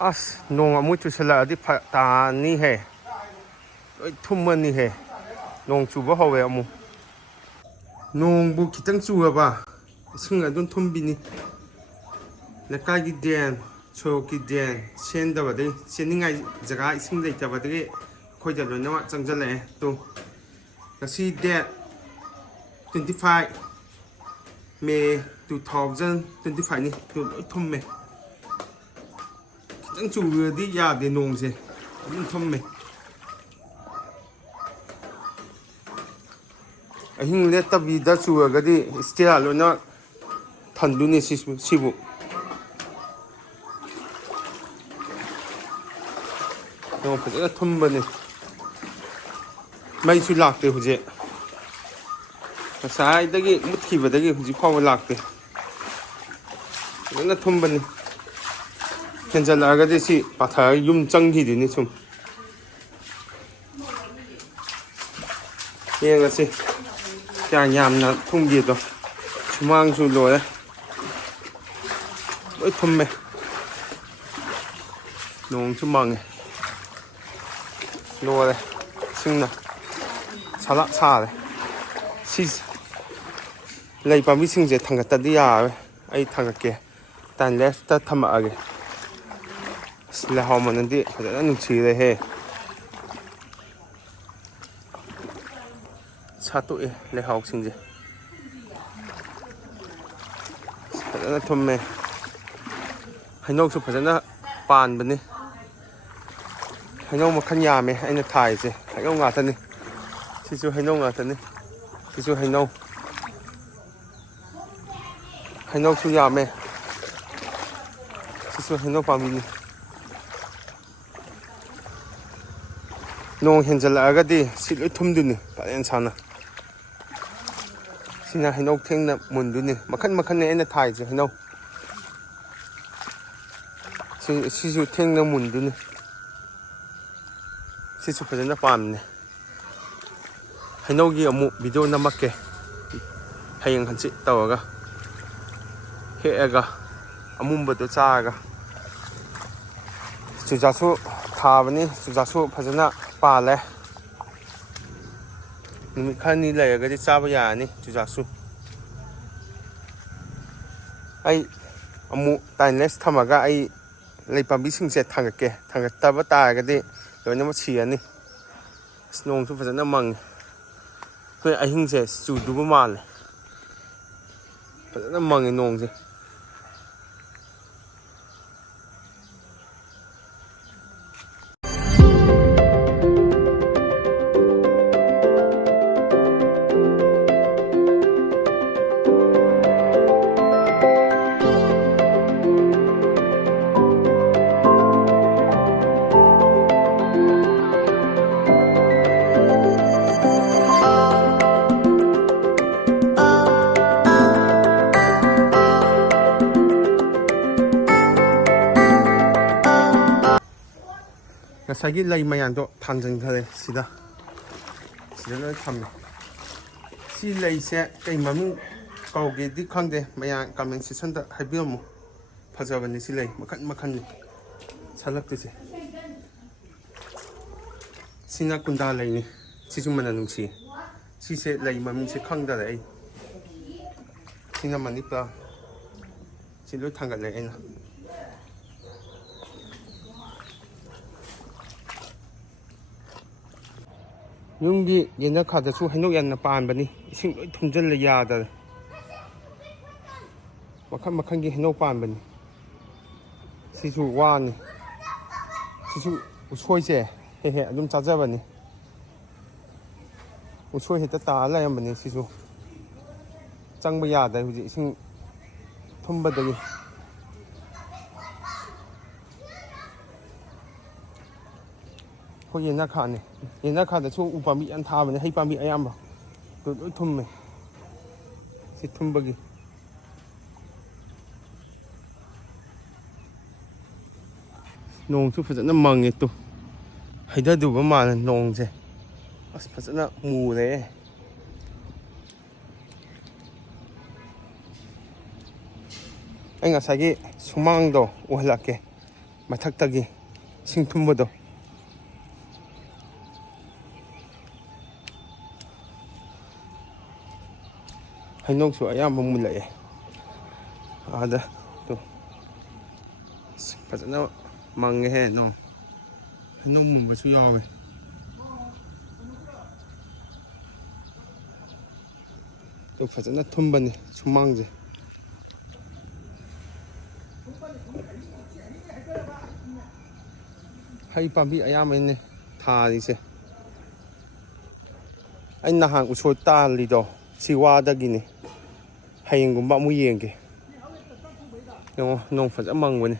ꯑꯁ ꯅꯣꯡ ꯑꯃꯨꯛ ꯆꯨꯁꯜꯂꯛꯑꯗꯤ ꯐꯔꯛ ꯇꯥꯅꯤꯍꯦ. ꯂꯣꯏ ꯊꯨꯝꯃꯅꯤꯍꯦ. ꯅꯣꯡ ꯆꯨꯕ ꯍꯧꯋꯦ ꯑꯃꯨꯛ. ꯅꯣꯡꯕꯨ ꯈꯤꯇꯪ ꯆꯨꯔꯕ ꯏꯁꯤꯡ ꯑꯗꯨꯝ ꯊꯨꯝꯕꯤꯅꯤ. ꯂꯩꯀꯥꯏꯒꯤ ꯗ꯭ꯔꯦꯟ, ꯁꯣꯔꯣꯛꯀꯤ ꯗ꯭ꯔꯦꯟ ꯁꯦꯝꯗꯕꯗꯒꯤ, ꯆꯦꯟꯅꯤꯡꯉꯥꯏ ꯖꯒꯥ ꯏꯁꯤꯡ ꯂꯩꯇꯕꯗꯒꯤ ꯑꯩꯈꯣꯏꯗ ꯂꯣꯏꯅꯃꯛ ꯆꯪꯁꯤꯜꯂꯛꯑꯦ. ꯉꯁꯤ ꯗꯦꯠ 25 ꯃꯦ 2025ꯅꯤ. ꯂꯣꯏ ꯊꯨꯝꯃꯦ. ꯈꯤꯇꯪ ꯆꯨꯔꯗꯤ ꯌꯥꯗꯦ, ꯅꯣꯡꯁꯦ ꯑꯗꯨꯝ ꯊꯨꯝꯃꯦ. ꯑꯍꯤꯡ ꯂꯦꯛꯇꯕꯤꯗ ꯆꯨꯔꯒꯗꯤ ꯏꯁꯇꯤꯌꯥꯔ ꯂꯣꯏꯅ ꯊꯟꯗꯣꯏꯅꯤ ꯁꯤꯕꯨ. ꯅꯣꯡ ꯐꯖꯅ ꯊꯨꯝꯕꯅꯤ. ꯃꯩꯁꯨ ꯂꯥꯛꯇꯦ ꯍꯧꯖꯤꯛ. ꯉꯁꯥꯏꯗꯒꯤ ꯃꯨꯠꯈꯤꯕꯗꯒꯤ ꯍꯧꯖꯤꯛ ꯐꯥꯎꯕ ꯂꯥꯛꯇꯦ. ꯐꯖꯅ ꯊꯨꯝꯕꯅꯤ. ꯍꯦꯟꯖꯜꯂꯛꯑꯒꯗꯤ ꯁꯤ ꯄꯥꯊꯔꯒ ꯌꯨꯝ ꯆꯪꯈꯤꯗꯣꯏꯅꯤ ꯁꯨꯝ. ꯌꯦꯡꯉꯁꯤ ꯀꯌꯥ ꯌꯥꯝꯅ ꯊꯨꯝꯒꯦꯗꯣ. ꯁꯨꯃꯥꯡꯁꯨ ꯂꯣꯏꯔꯦ. ꯂꯣꯏ ꯊꯨꯝꯃꯦ. ꯅꯣꯡꯁꯨ ꯃꯪꯉꯦ. ꯂꯣꯏꯔꯦ. ꯏꯁꯤꯡꯅ ꯁꯥꯂꯥꯛ ꯁꯥꯔꯦ. ꯁꯤ ꯂꯩ ꯄꯥꯝꯕꯤꯁꯤꯡꯁꯦ ꯊꯥꯡꯒꯠꯇꯗꯤ ꯌꯥꯔꯣꯏ. ꯑꯩ ꯊꯥꯡꯒꯠꯀꯦ. ꯇꯥꯏꯝ ꯂꯦꯞꯁꯇ ꯊꯝꯃꯛꯑꯒꯦ. ꯂꯩꯍꯥꯎ ꯃꯅꯗꯤ ꯐꯖꯅ ꯅꯨꯡꯁꯤꯔꯦꯍꯦ. ꯁꯥꯠꯇꯣꯛꯑꯦ ꯂꯩꯍꯥꯎꯁꯤꯡꯁꯦ. ꯐꯖꯅ ꯊꯨꯝꯃꯦ. ꯍꯩꯅꯧꯁꯨ ꯐꯖꯅ ꯄꯥꯟꯕꯅꯤ. ꯍꯩꯅꯧ ꯃꯈꯜ ꯌꯥꯝꯃꯦ ꯑꯩꯅ ꯊꯥꯔꯤꯁꯦ. ꯍꯩꯅꯧ ꯉꯥꯛꯇꯅꯤ. ꯁꯤꯁꯨ ꯍꯩꯅꯧ ꯉꯥꯛꯇꯅꯤ. ꯁꯤꯁꯨ ꯍꯩꯅꯧ. ꯍꯩꯅꯧꯁꯨ ꯌꯥꯝꯃꯦ. ꯁꯤꯁꯨ ꯍꯩꯅꯧ ꯄꯥꯝꯕꯤꯅꯤ. ꯅꯣꯡ ꯍꯦꯟꯖꯜꯂꯛꯑꯒꯗꯤ ꯁꯤ ꯂꯣꯏ ꯊꯨꯝꯗꯣꯏꯅꯤ ꯄꯔꯦꯡ ꯁꯥꯅ. ꯁꯤꯅ ꯍꯩꯅꯧ ꯊꯦꯡꯅ ꯃꯨꯟꯗꯣꯏꯅꯤ. ꯃꯈꯟ ꯃꯈꯟꯅꯤ ꯑꯩꯅ ꯊꯥꯔꯤꯁꯦ ꯍꯩꯅꯧ. ꯁꯤꯁꯨ ꯊꯦꯡꯅ ꯃꯨꯟꯗꯣꯏꯅꯤ. ꯁꯤꯁꯨ ꯐꯖꯅ ꯄꯥꯟꯕꯅꯤ. ꯍꯩꯅꯧꯒꯤ ꯑꯃꯨꯛ ꯚꯤꯗꯤꯑꯣ ꯅꯝꯃꯛꯀꯦ. ꯍꯌꯦꯡ ꯍꯪꯆꯤꯠ ꯇꯧꯔꯒ ꯍꯦꯛꯑꯒ ꯑꯃꯨꯟꯕꯗꯣ ꯆꯥꯔꯒ. ꯆꯨꯖꯥꯛꯁꯨ ꯊꯥꯕꯅꯤ. ꯆꯨꯖꯥꯛꯁꯨ ꯐꯖꯅ ꯄꯥꯜꯂꯦ. ꯅꯨꯃꯤꯠ ꯈꯔꯅꯤ ꯂꯩꯔꯒꯗꯤ ꯆꯥꯕ ꯌꯥꯔꯅꯤ ꯆꯨꯖꯥꯛꯁꯨ. ꯑꯩ ꯑꯃꯨꯛ ꯇꯥꯏꯝ ꯂꯦꯞꯁ ꯊꯝꯃꯒ ꯑꯩ ꯂꯩ ꯄꯥꯝꯕꯤꯁꯤꯡꯁꯦ ꯊꯥꯡꯒꯠꯀꯦ. ꯊꯥꯡꯒꯠꯇꯕ ꯇꯥꯔꯒꯗꯤ ꯂꯣꯏꯅꯃꯛ ꯁꯤꯔꯅꯤ. ꯅꯣꯡꯁꯨ ꯐꯖꯅ ꯃꯪꯉꯤ. ꯑꯩꯈꯣꯏ ꯑꯍꯤꯡꯁꯦ ꯆꯨꯗꯨꯕ ꯃꯥꯜꯂꯦ. ꯐꯖꯅ ꯃꯪꯉꯤ ꯅꯣꯡꯁꯦ. ꯉꯁꯥꯏꯒꯤ ꯂꯩ ꯃꯌꯥꯝꯗꯣ ꯊꯥꯡꯖꯤꯟꯈꯔꯦ ꯁꯤꯗ ꯂꯣꯏ ꯊꯝꯃꯦ. ꯁꯤ ꯂꯩꯁꯦ ꯀꯩ ꯃꯃꯤꯡ ꯀꯧꯒꯦꯗꯤ ꯈꯪꯗꯦ. ꯃꯌꯥꯝ ꯀꯃꯦꯟ ꯁꯦꯛꯁꯟꯗ ꯍꯥꯏꯕꯤꯔꯝꯃꯨ. ꯐꯖꯕꯅꯤ ꯁꯤ ꯂꯩ. ꯃꯈꯟ ꯃꯈꯟꯅꯤ ꯁꯥꯠꯂꯛꯇꯣꯏꯁꯦ. ꯁꯤꯅ ꯀꯨꯟꯗꯥ ꯂꯩꯅꯤ. ꯁꯤꯁꯨ ꯃꯅꯝ ꯅꯨꯡꯁꯤ. ꯁꯤꯁꯦ ꯂꯩ ꯃꯃꯤꯡꯁꯦ ꯈꯪꯗꯔꯦ ꯑꯩ. ꯁꯤꯅ ꯃꯅꯤ ꯄ꯭ꯂꯥꯟ. ꯁꯤ ꯂꯣꯏ ꯊꯥꯡꯒꯠꯂꯦ ꯑꯩꯅ. ꯌꯨꯝꯒꯤ ꯌꯦꯅꯈꯥꯗꯁꯨ ꯍꯩꯅꯧ ꯌꯥꯝꯅ ꯄꯥꯟꯕꯅꯤ. ꯏꯁꯤꯡ ꯂꯣꯏ ꯊꯨꯝꯖꯤꯜꯂ ꯌꯥꯗꯔꯦ. ꯃꯈꯜ ꯃꯈꯜꯒꯤ ꯍꯩꯅꯧ ꯄꯥꯟꯕꯅꯤ. ꯁꯤꯁꯨ ꯋꯥꯅꯤ. ꯁꯤꯁꯨ ꯎꯁꯣꯏꯁꯦ ꯍꯦꯛ ꯍꯦꯛ ꯑꯗꯨꯝ ꯆꯥꯖꯕꯅꯤ. ꯎꯁꯣꯏ ꯍꯦꯛꯇ ꯇꯥꯔ ꯂꯩꯔꯝꯕꯅꯤ. ꯁꯤꯁꯨ ꯆꯪꯕ ꯌꯥꯗ꯭ꯔꯦ ꯍꯧꯖꯤꯛ ꯏꯁꯤꯡ ꯊꯨꯝꯕꯗꯒꯤ. ꯑꯩꯈꯣꯏ ꯌꯦꯅꯈꯥꯅꯤ. ꯌꯦꯅꯈꯥꯗꯁꯨ ꯎ ꯄꯥꯝꯕꯤ ꯌꯥꯝ ꯊꯥꯕꯅꯤ. ꯍꯩ ꯄꯥꯝꯕꯤ ꯑꯌꯥꯝꯕ ꯂꯣꯏ ꯊꯨꯝꯃꯦ. ꯁꯤ ꯊꯨꯝꯕꯒꯤ. ꯅꯣꯡꯁꯨ ꯐꯖꯅ ꯃꯪꯉꯦ ꯇꯨ. ꯍꯩꯊꯗꯨꯕ ꯃꯥꯜꯂꯦ ꯅꯣꯡꯁꯦ. ꯑꯁ ꯐꯖꯅ ꯃꯨꯔꯦ. ꯑꯩ ꯉꯁꯥꯏꯒꯤ ꯁꯨꯃꯥꯡꯗꯣ ꯎꯍꯜꯂꯛꯀꯦ. ꯃꯊꯛꯇꯒꯤ ꯏꯁꯤꯡ ꯊꯨꯝꯕꯗꯣ. ꯍꯩꯅꯧꯁꯨ ꯑꯌꯥꯝꯕ ꯃꯨꯜꯂꯛꯑꯦ. ꯑꯥꯗ ꯐꯖꯅ ꯃꯪꯉꯦꯍꯦ ꯅꯣꯡ. ꯍꯩꯅꯧ ꯃꯨꯟꯕꯁꯨ ꯌꯥꯎꯋꯦ. 또 ꯐꯖꯅ ꯊꯨꯝꯕꯅꯤ ꯁꯨꯃꯥꯡꯁꯦ. ꯍꯩ ꯄꯥꯝꯕꯤ ꯑꯌꯥꯝꯕꯅꯦ ꯊꯥꯔꯤꯁꯦ. ꯑꯩ ꯅꯍꯥꯟ ꯎꯁꯣꯏ ꯇꯥꯜꯂꯤꯗꯣ ꯁꯤ ꯋꯥꯗꯒꯤꯅꯤ. ꯍꯌꯦꯡꯒꯨꯝꯕ ꯑꯃꯨꯛ ꯌꯦꯡꯒꯦ. ꯌꯦꯡꯉꯣ ꯅꯣꯡ ꯐꯖꯅ ꯃꯪꯕꯅꯤ.